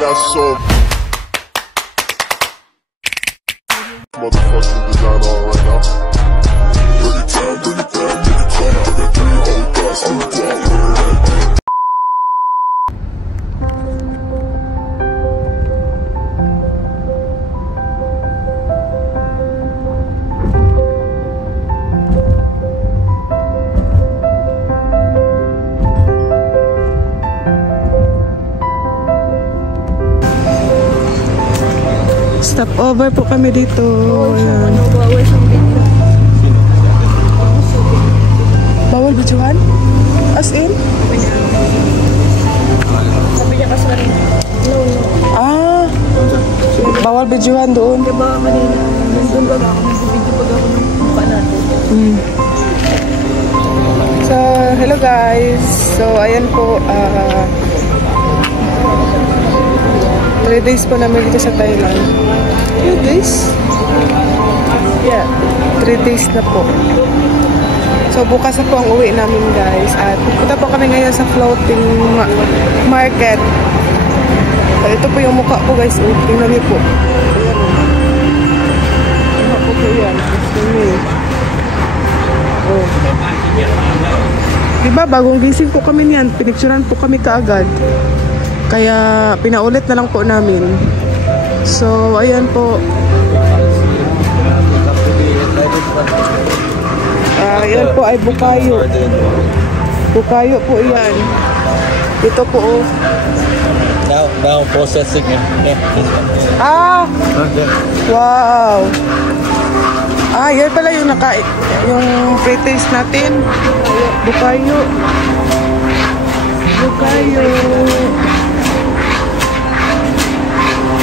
got so motherfucking design on right now. Bring it down, bring it down, bring it down. I got 3 old guys on the block. Stop over po kami dito. Ayan. Bawal siyang video. Bawal videohan? As in? Sabi niya kasi rin. No. Ah. Bawal videohan doon. Diba kanina? Nandun ba ako? Nag-video pag ako ng mukha natin. So, hello guys. So, ayan po. 3 days po namin dito sa Thailand. 3 days? Yeah, 3 days na po. So, bukas na po ang uwi namin guys. At pupunta po kami ngayon sa floating market. So, ito po yung mukha ko guys. Tingnan niyo po. Ayan. Mukha po po yan. Oh. Diba, bagong gising po kami niyan. Pinicturan po kami kaagad. Kaya pinaulit na lang po namin. So, ayan po. Ayan po ay bukayo. Bukayo po yan. Ito po oh. Now processing it. Ah! Wow! Ah, yan pala yung yung pre-taste natin. Bukayo. Bukayo.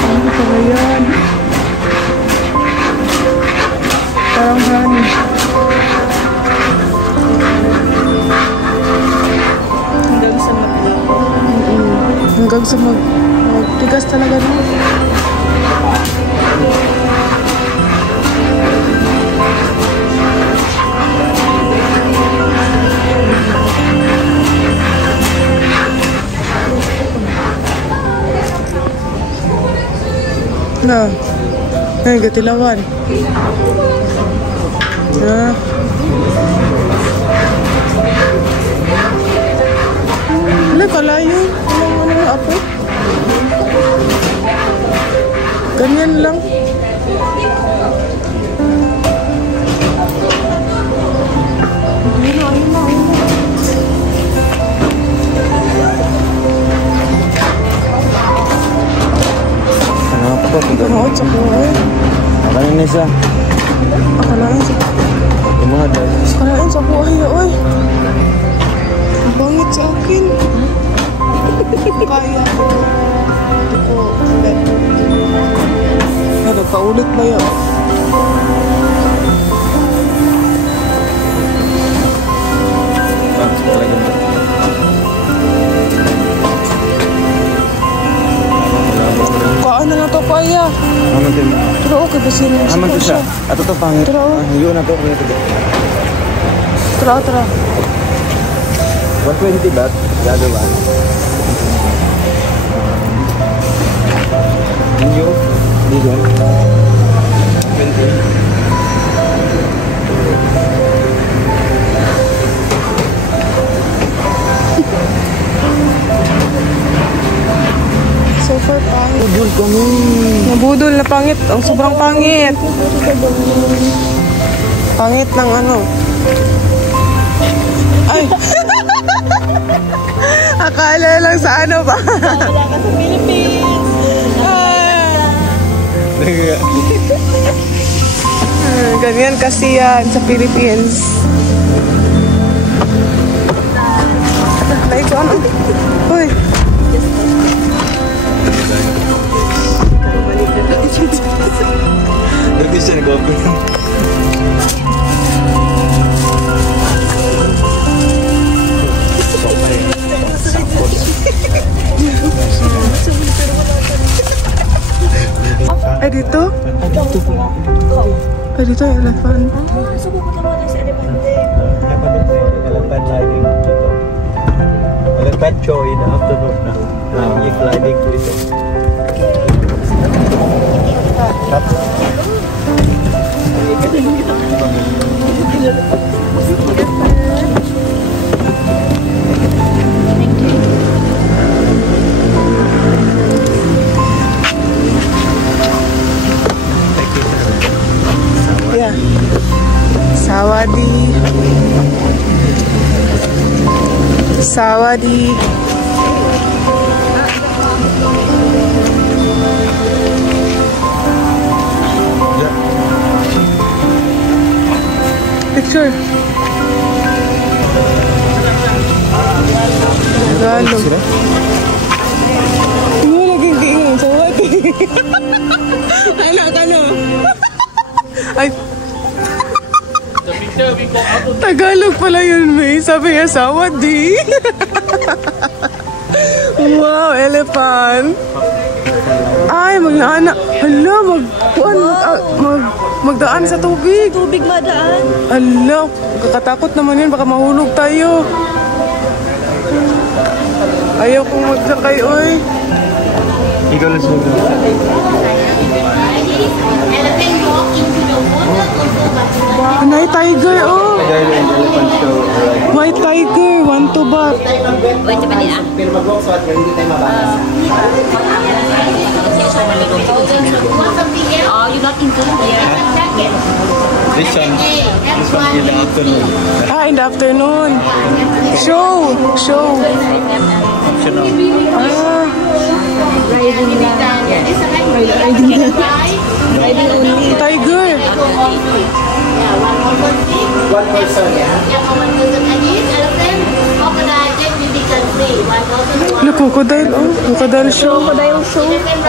Ano pala yan? Parang honey. Hanggang sa maglaw. Hanggang sa magtigas talaga no? Na, ay gatilawan. Na. Wala kalayo. Walang ano na ako. Ganyan lang. Pagkakot sa kuhay. Akalan na siya. Akalain sa Yung mga dahil. Akalain sa kuhay na, oy. Ang bangit sa akin. Kaya. Ito po. Ay, nagpaulit ba yan? Kaan na lang ito pa, iya. Aman din. Pero okay ba siya? Aman din siya. Ato to pangit. Yun na to. Tara. 120 baht. Gagawa. Inyo. Dito. 20. Super pangit. Budol kami. Nabudol na pangit. Ang sobrang pangit. Pangit ng ano. Ay! Akala lang sa ano ba? Wala ka sa Philippines. Ganyan kasi yan sa Philippines. Ay, ito ano? Uy! Hindi siya nag-open. Ay, dito? Ay, dito yung elephant. So, pupunta mo na sa Elefante. Elephant riding dito. Elephant show in the afternoon na. Yung gliding ko ito. Yeah. Sawadi. Sawadi. Picture. Tagalog. Ano naging tingin? Sawadi. Ano ka no? Ay. Tagalog pala yun, May. Sabi niya, sawadi. Wow, elephant. Ay, magdaan. Hala, magdaan sa tubig. Tubig madaan. Hala, kakatakot naman yun. Baka mahulog tayo. Ayaw kong magsakay, oy. Ikaw lang sumunod. Anay tiger, oh. White tiger, want to bath. Wait, cepat ya. Oh, you're not interested here. This one in the afternoon. Ah, in the afternoon. Show. Optional. Ah, Riding only. tiger. One person, Look, crocodile, oh. Crocodile show. Crocodile show. Elephant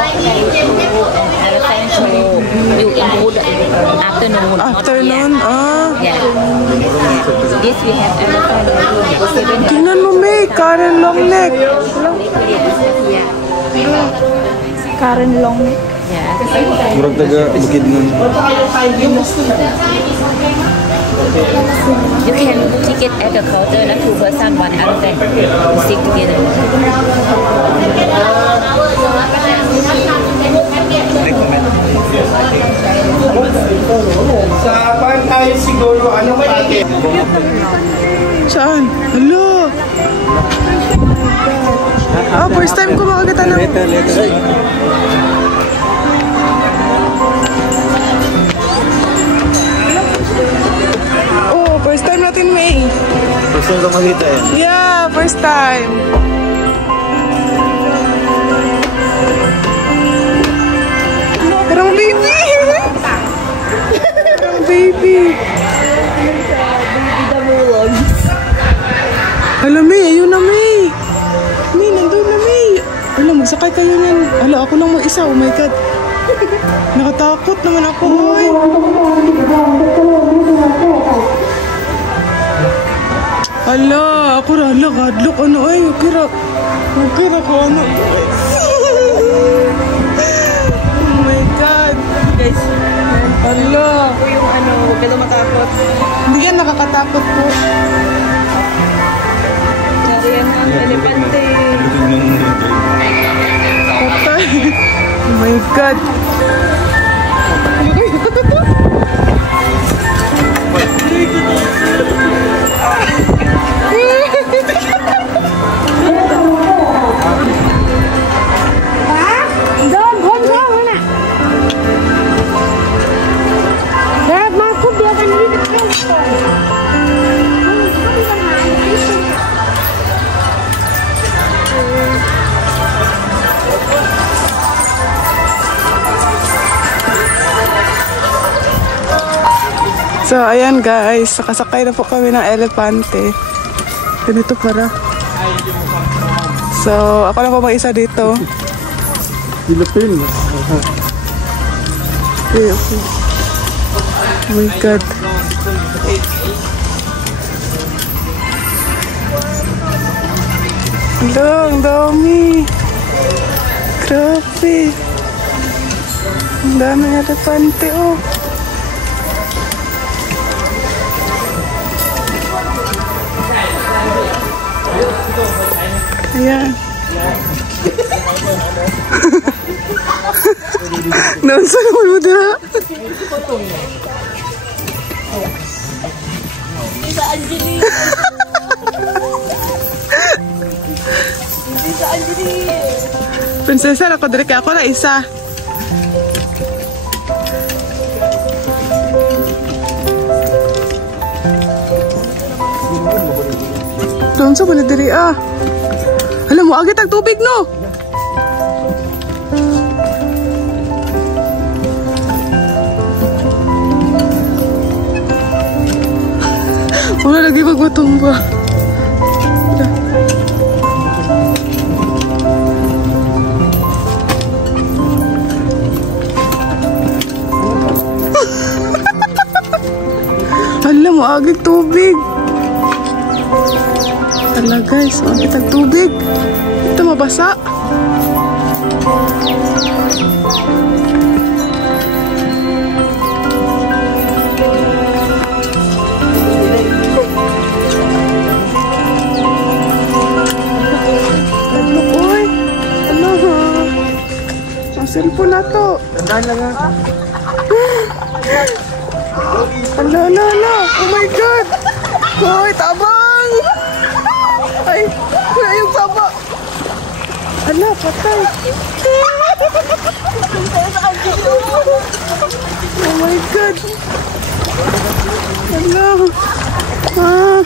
show. You include afternoon. Afternoon, ah. Yeah. This we have elephant. Tingnan mo, May. Karen long neck. Karen long neck. Yeah. Murag taga bukid nun. You can book ticket at the counter, not two person, one elephant. You stick together. Sa tayo siguro, anong packet? Saan? Hello. Ah, first time ko makakita ng... Later. Oh, first time natin, May. Gusto ko makita yan. Yeah, first time. Parang baby. Parang baby. Hala, May. Ayun na, May. May, nandun na, May. Hala, magsakay kayo niyan. Hala, ako lang mag-isa. Oh my God. Nakatakot naman ako, hoy. Hala, ako hala, kadlok, ano, ay, kira ko, ano. Oh my God. Guys, Hala. ako yung ano, huwag ka na matakot. Hindi yan nakakatakot po. Dari yan ang elepante. Patay. Oh my God. So, ayan guys, nakasakay na po kami ng elepante. Ganito para. So, ako lang po mag-isa dito. Philippines. Okay. Oh my God. Hello, ang dami. Grabe. Ang daming elepante, oh. Ayan. Nansa naman mo dira. Isa Anjali. Isa Anjali. Prinsesa, ako diri kay ako na isa. Nansa mo na diri ah. Alam mo, agit ang tubig no. Wala lagi magmatumba. Alam mo, agit tubig. Hala guys, agit ang tubig. Ito mabasa. Cellphone na to. Tandaan lang ha. Ala. Oh my God. Hoy, tabang. Ay, wala yung taba. Ala, patay. Oh my God. Ala. Ah.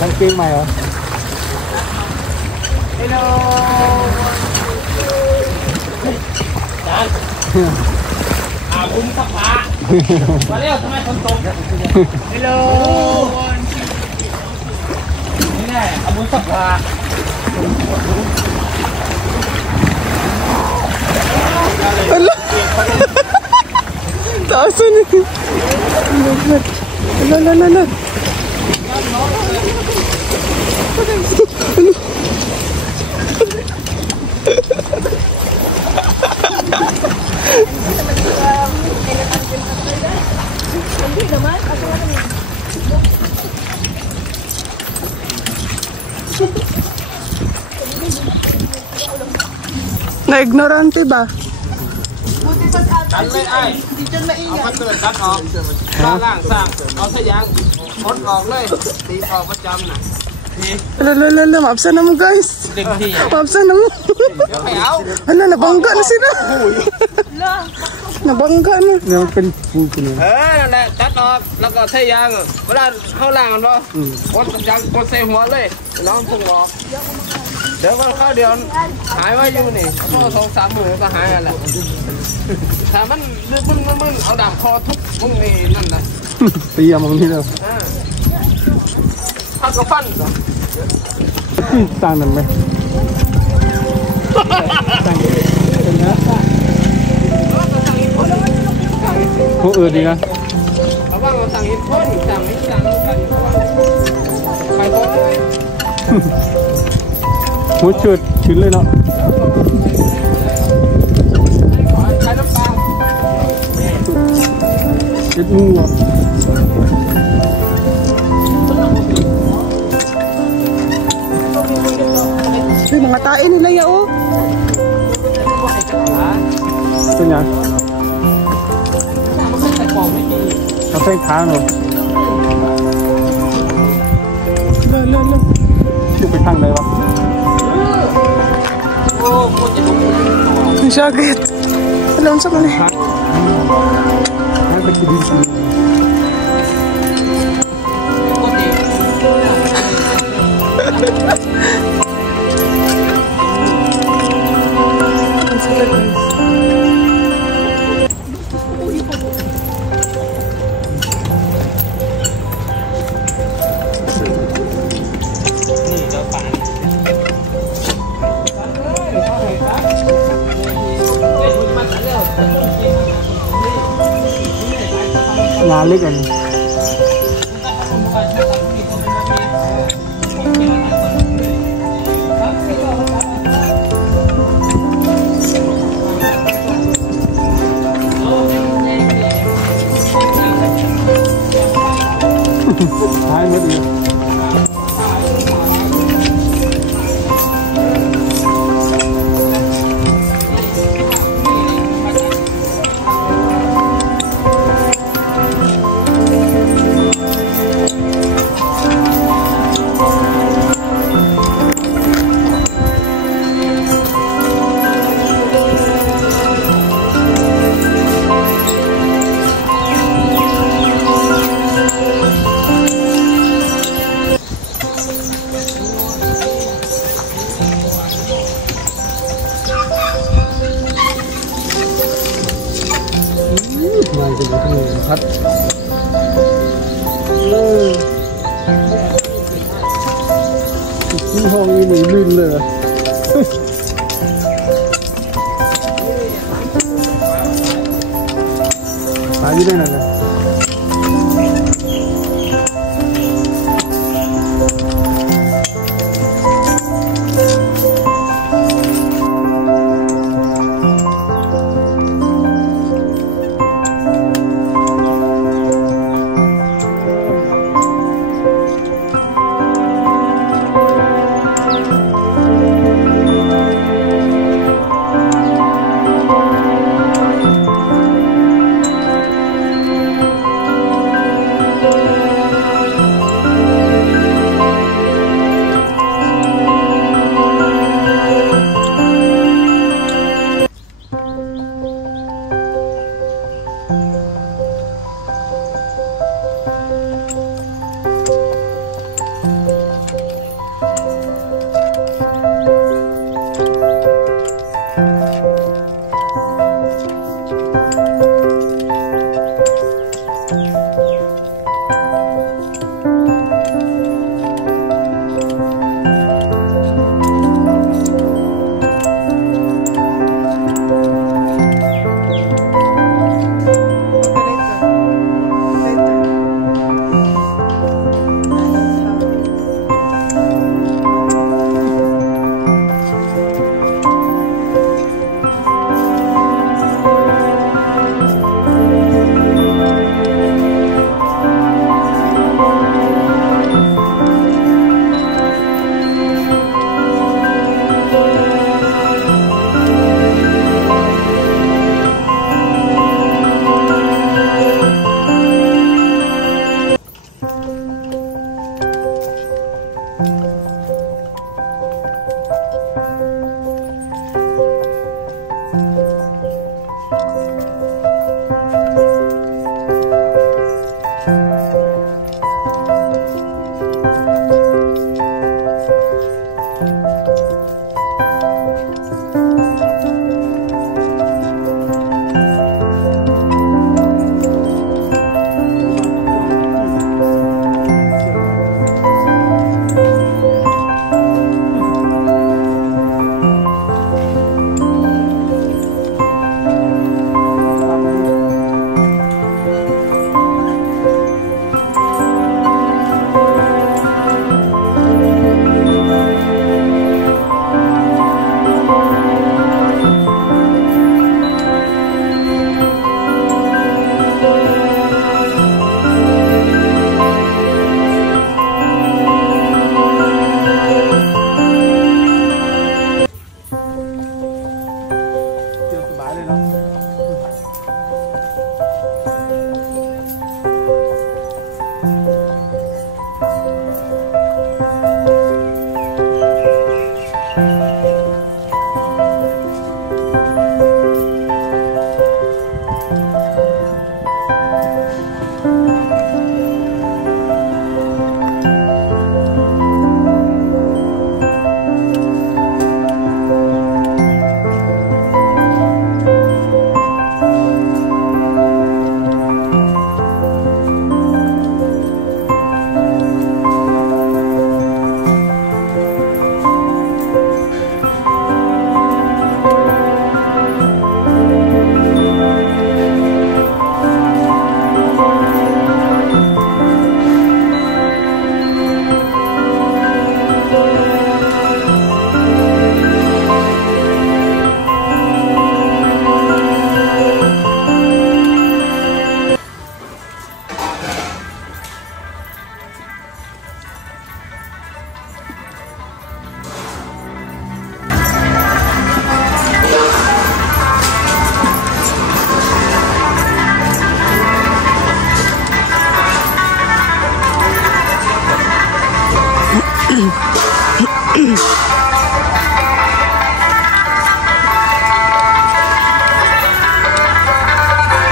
Thằng kim mày hả? Hello. Bún sắp phá. Qua đây hôm nay con tôm. Hello. Ini này, bún sắp phá. Taasan eh. Ala. Na-ignorante ba? Đánh mấy ai? Ông bắt tôi đánh ngọt. Ba làng sang, ông sẽ dán. Hốt ngọt lên, đi vào bắt châm nè. Ala, maabsan na mo guys. Maabsan na mo. Ala, nabangga na sila. Nabangga na. Nóเป็นปูกัน นั่นแหละตัดออกแล้วก็เทยางเวลาเข้าล่างกันป่ะกดยางกดเซหัวเลยน้องพุ่งออกเดี๋ยวก็เข้าเดียวหายไว้อยู่นี่ก็2-3 มื้อก็หายกันแหละถ้ามันมึนเอาดาบคอทุบมึงนี่นั่นนะ ตีมองนี่เลย ถ้าก็ฟัน ต่างกันไหมโอ้ดีนะ ระวังเราสั่งอินโฟนสั่งนี้สั่งกันไปก่อนเลย หัวเฉิดชื้นเลยเนาะ ใช้น้ำตาล เจ็ดงูอ่ะ Uy, mga tae nila ya oh.เป็นยังเขาใส่ขาหนู La. ชื่อไปทางไหนวะ Ang sakit. Alam sa mali. ให้ไปกินดิน Ang sakit guys. Lalik kan. พัดนี่ห้องนี้นี่ลื่นเลยตายยี่ได้นั่นเลย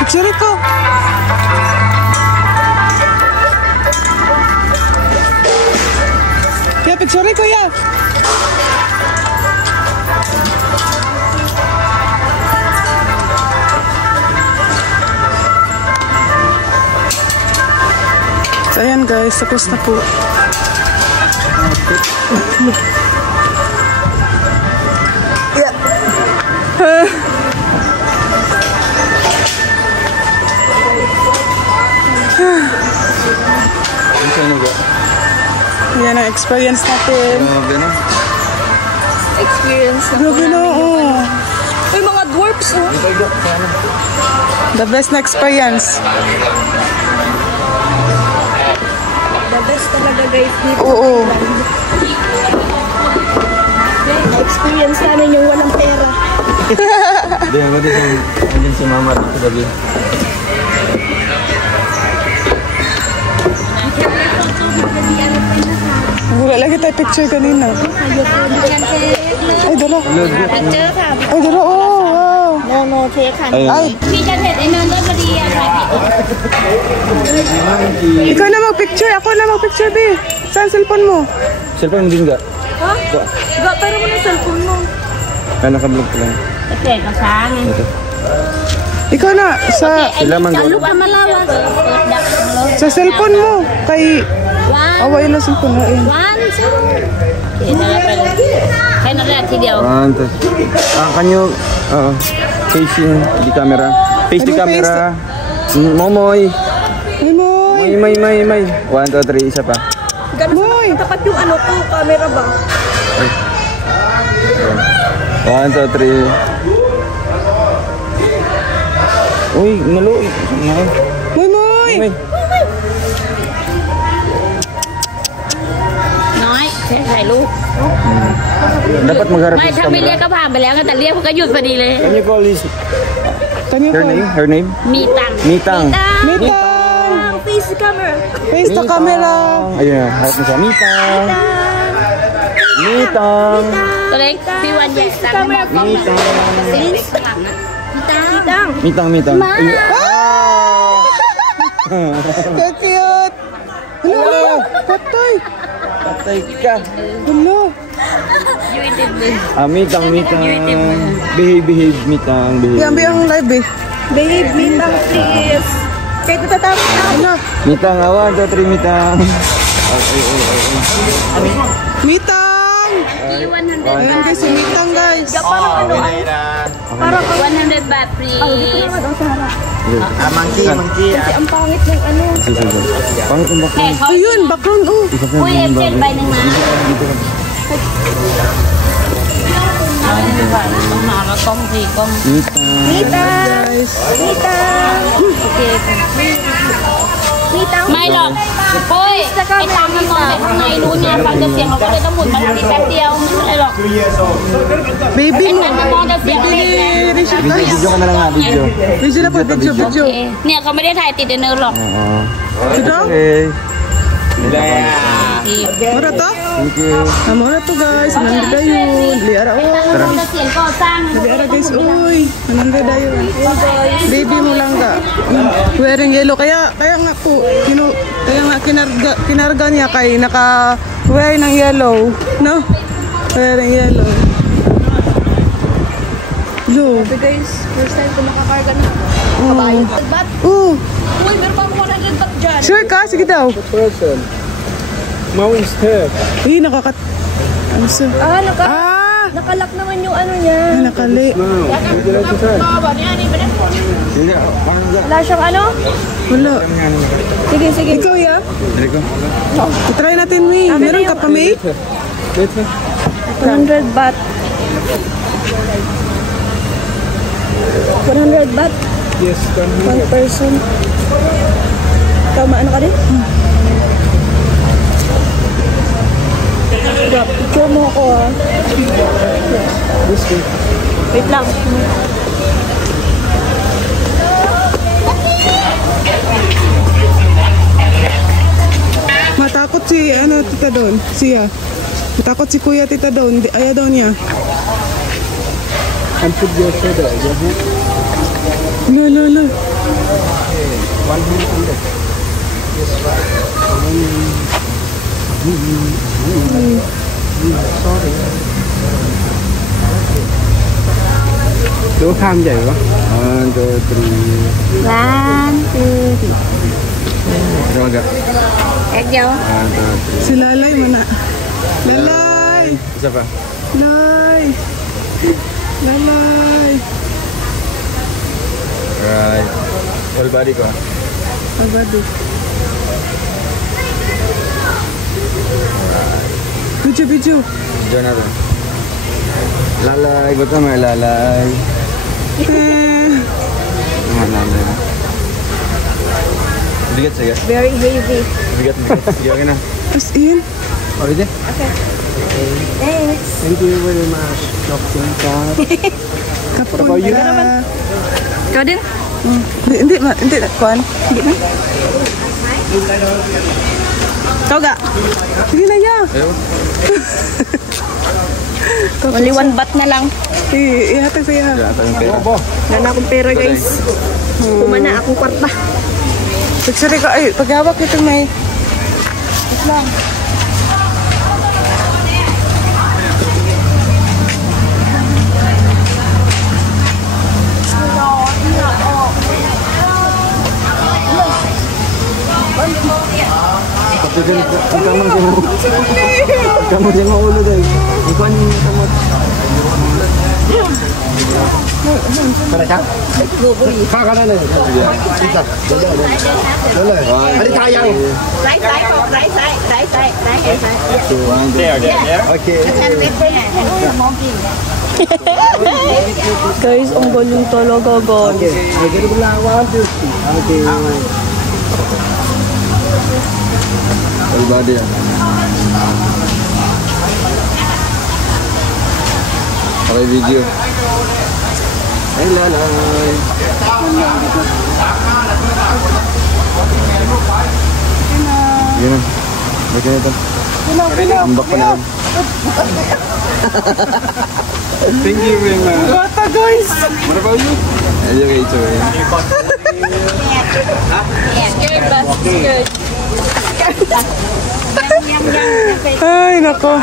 Picture ko. Ya, picture ko ya. guys, tapos na po. Yeah. Yan ang experience natin. Experience na Grabe na, oh. Uy, mga dwarfs, oh. The best na experience. The best talaga, guys. Dito. Oo. Experience namin yung walang pera. Hindi, ako din si mama dito gabi. Wala lagi tayo picture kanina. Ay, dala. Ay, dala. Oh, wow. No, take hand. Ay, พี่จะเห็นไอ้นนท์ก็พอดีอะค่ะ ikaw na mag-picture. Ako na mag-picture, be. Saan cellphone mo? Cellphone mo din ka? Ha? Gak, pero mo yung cellphone mo. Naka-vlog ko lang. Okay, kasang. Ikaw na. Sila man Ano ka malawas? Sa cellphone mo. Kay... Away na cellphone mo. Ayun. 1, 2. Ito na pala. Kaya na rin,ทีเดียว Kanyo, facing di camera. Face di Ano camera. Momoy. Ay, Moy. May. 1, 2, 3, isa pa. Moy. Tapat yung ano ko, camera ba? 1, 2, 3. Uy, nalo. Moy, Moy. May. น้อยถ่ายรูป Dapat magharap ไม่ sa ถ้าไม่เรียก camera. ก็ผ่านไปแล้วแต่เรียกมันก็หยุดพอดีเลย Can you call this? Can you Her call? name? Her name? มีตังค์ Mitang. Mitang. face camera Face the camera. Ayun, harap mo siya. Mitang. Mitang. ตัวเล็กพี่วันแยกตังค์บอกกล้องมาface หลังอะมีตังค์ Mitang. Ayun. So cute. Hello. Patay. Patay ka. Hello. Mitang. Behave, Mitang. Yan, be ang live, eh. babe mitang please kahit natatapos na Ano? Mitang, 1, 2, 3, Mitang. Mitang. Ayan guys, si Mitang guys. parang 100 baht please Monkey. ang pangit ng ano Pangit ang bakit?เขา Ayun, background, oh.คุยเอ็มเจนใบหนึ่งนะเอาไม่ดีกว่าต้องมาแล้วกล้องสี่กล้อง Mitang. Guys. โอเคไม่หรอกปุ้ยไอ้ตังมันนอนแต่ข้างในนู้นไงฟังแต่เสียงเราก็เลยต้องหมุนมาทางนี้แป๊บเดียวไม่เป็นไรหรอก Baby ไอ้ mo. ตังมันนอนแต่เสียงเล็กนะ Risha, Video ka na lang nga, video. Video na po, video. เนี่ยเขาไม่ได้ถ่ายติดเนิร์หรอก Sudah? Okay. Mura to? Thank you. Mura to guys. Mananda dayon. Liara, ไอ้ตัง oh. มันนอนแต่เสียงก่อสร้าง Liara guys, uy. Mananda dayon. Baby mo lang ga. Wearing yellow. Kaya nga po, kaya nga kinarga niya kay naka-wear ng yellow. No? Wearing yellow. Yo. guys, first time ko makakarga ng kabayo. Ba't? Oh. Uy, meron pa ako 100 baht dyan. Sure ka? Sige daw. Person. Mawin step. Nakakat... Ano sa... Nakalak naman yung ano niya. Nakali. Wala siyang ano? Wala. Sige. Ikaw ya? Dari ko. Try natin, May. Meron ka pa, May? 100 baht. 100 baht? Yes, One person. Ikaw, maano ka din? Picture mo ako, ha? Wait lang. Matakot si, tita doon. Siya. Matakot si kuya tita doon. Ayaw daw niya. And put your shoulder, your hand. Lo. One hand on that. Sorry. Đố tham vậy quá. 1, 2, 3. 1, 2, 3. Rồi kìa. Egyo. Si Lalay mo na. Lalay! Isa pa. Lalay! Lalay! Right. Whole body ko. Abado. Video. Diyan natin. Lalay. Ba't naman lalay? Lalay. Bigat sige. Very heavy. Bigat. Sige, okay na. As in? Already? Okay. Thanks. Thank you very much. Kapson ka. Kapon you? ka. Ikaw din? Hindi. Kuan? Hindi na. Ikaw ga? Sige na ya. Ayaw. Only one bat na lang. Ihatag sa iya. Wala tayong pera. Wala akong pera guys. Kumana akong kwarta. Picture ko. Ay, paghawak ito may. Wait lang. Kamu din mo ulo dahil. Ikaw ang kamot. Para siya? Kakala na yun. Isa. Dala. Ano sayang? Right side. Okay. Guys, ang galing talaga guys. Okay. Ganun ko lang. 1, 2, 3. Okay. Whole body yan. Okay, video. Ay, lalay. Yun na. Ba't na ito? Ambak pa na yan. Thank you very much. Bata guys. What about you? Ayun kayo ito eh. Scared ba? Scared. Ay, nako.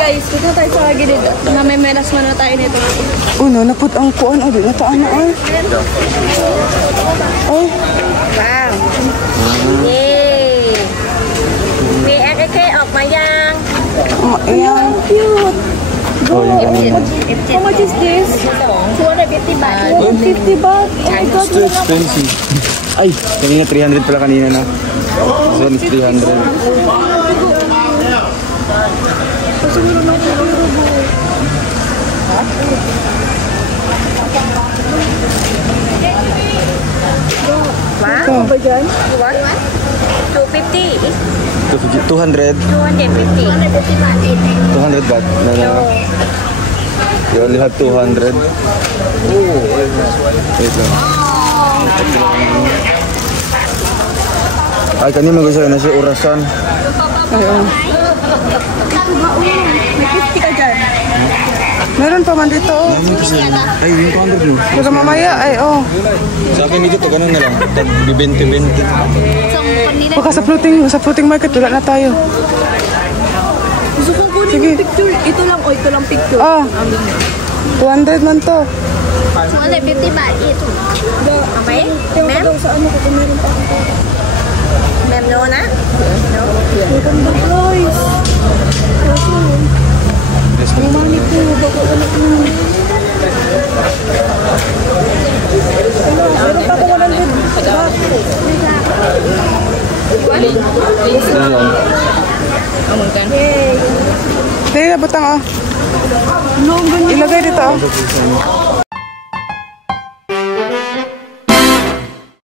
Guys, dito tayo sa gilid. Namimelas muna tayo nito. Uno, naput ang kuan. O, di na taan na ay. Ay. Wow. Yay! May ekeke, my yang. Ayan. Cute. Oh, yung How much is this? 250 baht. 150 baht. Oh my God. too expensive. Ay, kanina 300 pala kanina na. This one is 300. Wow. Ba dyan? What? 250. 200. 250. 200 baht. No. You only have 200. Wait lang. Ay, kanina mag-gusto na siya orasan. Ayun. Meron pa man dito. Oh. Ay, yung 200 yun. Pero mamaya, ay, oh. Sa akin dito, ganun na lang. Tag-20-20. Baka sa floating market, wala na tayo. Gusto ko kunin Sige. yung picture. Ito lang picture. Ah, 200 man to. 250 baht ito. Okay? Ma'am? Sa ano ko kung meron pa ako. Ma'am, no na? No? Guys. Umani po, baka ano po. Meron pa ako 100 baht. Dahil na butang oh. Ilagay dito oh.